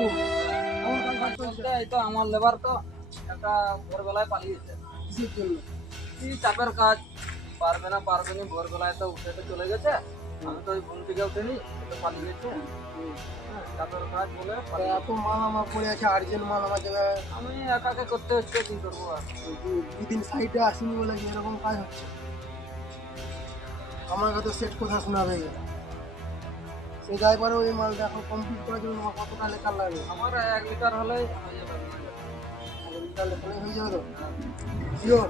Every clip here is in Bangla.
বাবু? এই তো আমার লেবার তো একটা ভোরবেলায় পালিয়েছে। কিসের জন্য? কি চাপের কাজ, পারবে না ভোরবেলায় তো উঠে তো চলে গেছে। আমি তো ওই ঘুম থেকে উঠিনি, তো পালিয়েছে। হ্যাঁ, চাপের কাজ বলে পালিয়ে- এত মাল আমার পড়ে আছে, আর্জেন্ট মাল আমার জায়গায়। আমি একাকে করতে হচ্ছে, কি করবো আর। দুদিন সাইডে আসিনি বলে কি এরকম কাজ হচ্ছে? আমার কাছে সেট কথা শোনাবে। সে যাই পারো এই মালটা এখন কমপ্লিট করার জন্য তোমার কতটা লেখার লাগবে? আমার 1 লিটার হলেই হয়ে যাবে। লিটার লেখালে হয়ে যাবে তো? শিওর?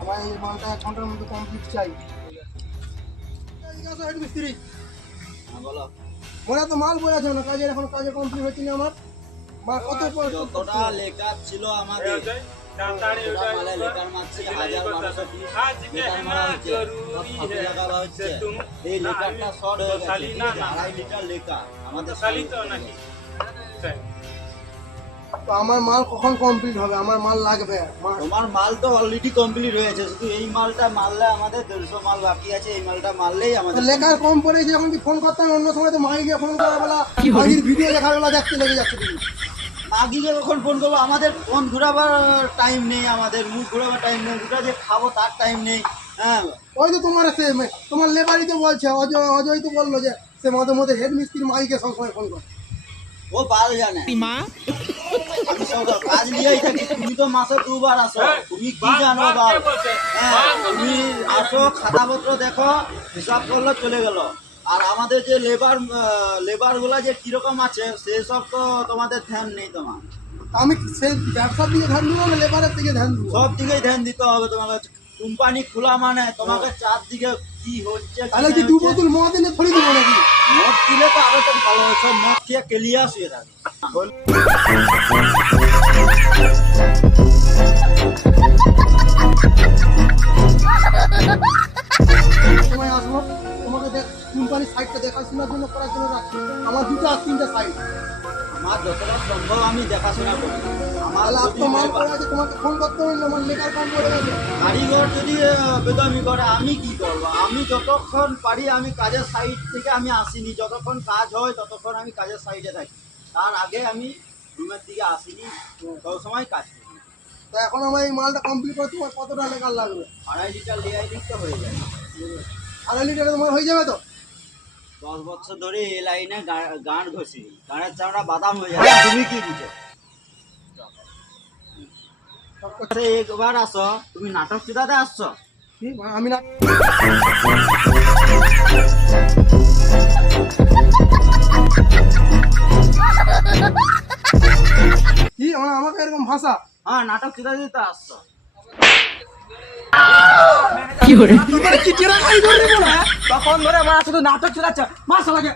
আমার এই মালটা 1 ঘন্টার মধ্যে কমপ্লিট চাই। মিস্ত্রি হ্যাঁ, বলো। মোরা তো মাল বলে আছে না, কাজের এখন কাজে কমপ্লিট হচ্ছে না আমার। বা কত যতটা লেকার ছিল আমাদের, যতটা মালে লেকার মারছি, 1000-1200 পিস লেকার মারা হচ্ছে, সব ফাঁকি লাগানো হচ্ছে। এই লেকারটা শর্ট হয়ে গেছে, 2.5 লিটার লেকার আমাদের তো আমার মাল কখন কমপ্লিট হবে? আমার মাল লাগবে। তোমার মাল তো অলরেডি কমপ্লিট হয়েছে, শুধু এই মালটা মারলে আমাদের 150 মাল বাকি আছে। এই মালটা মারলেই আমাদের লেখার কম পড়েছে, যখন কি ফোন করতাম অন্য সময় তো মাইকে ফোন করার বেলা মাইকের ভিডিও দেখার বেলা দেখতে লেগে যাচ্ছে তুমি। মাগিকে কখন ফোন করবো? আমাদের ফোন ঘোরাবার টাইম নেই, আমাদের মুখ ঘোরাবার টাইম নেই, দুটা যে খাবো তার টাইম নেই। হ্যাঁ, ওই তো তোমার লেবারই তো বলছে, অজয় তো বললো যে সে মধ্যে মধ্যে হেড মিস্ত্রির মাইকে সবসময় ফোন করে। ও বাল জানে। আমি সব কাজ নিয়েই থাকি, তুমি তো মাসে 2 বার আসো, তুমি কি জানো বাল? হ্যাঁ, তুমি আসো, খাতাপত্র দেখো, হিসাব করলে চলে গেল। আর আমাদের যে লেবার গুলা যে কিরকম আছে সেসব তো তোমাদের ধ্যান নেই। তোমার আমি সে ব্যবসার দিকে ধ্যান দেবো না লেবারের দিকে ধ্যান দেবো? সব দিকেই ধ্যান দিতে হবে তোমাকে। কোম্পানি খোলা মানে তোমাকে চারদিকে কি হচ্ছে, তাহলে কি 2 বোতল মদ এনে থড়ি দেবো নাকি? মদ দিলে তো আরো তো ভালো হয়, সব মদ খেয়ে কেলিয়া শুয়ে থাকে। সময় আসবো, তোমাকে কোম্পানির সাইডটা দেখাশোনার জন্য করার জন্য রাখছি। আমার 2টা আর 3টা সাইড। আমার যতটা সম্ভব আমি দেখাশোনা করি। আমার তাহলে যদি তো মাল পড়ে আছে, তোমাকে ফোন করতে হবে না, আমার লেখার কম পড়ে গেছে। কারিগর যদি বেদমি করে আমি কি করবো? আমি যতক্ষণ পারি আমি কাজের সাইড থেকে আমি আসিনি, যতক্ষণ কাজ হয় ততক্ষণ আমি কাজের সাইডে থাকি। তার আগে আমি রুমের দিকে আসিনি, সব সময় কাজ করি। তো এখন আমার এই মালটা কমপ্লিট করে তোমার কতটা লেখার লাগবে? 2.5 লিটার লেয়াই তো হয়ে যায়। 2.5 লিটারে তোমার হয়ে যাবে তো? 10 বছর ধরে এই লাইনে গাঁড় ঘষি, গাঁড়ের চামড়া বাদাম হয়ে যায়। তুমি কি বুঝো? একবার আসো, তুমি নাটক চিতাতে আসছো? কি আমি না কি আমাকে এরকম ভাষা? হ্যাঁ, নাটক চিতাতে তো আসছো। তখন ধরে আমার শুধু নাটক চালাচ্ছে, মাস লাগে।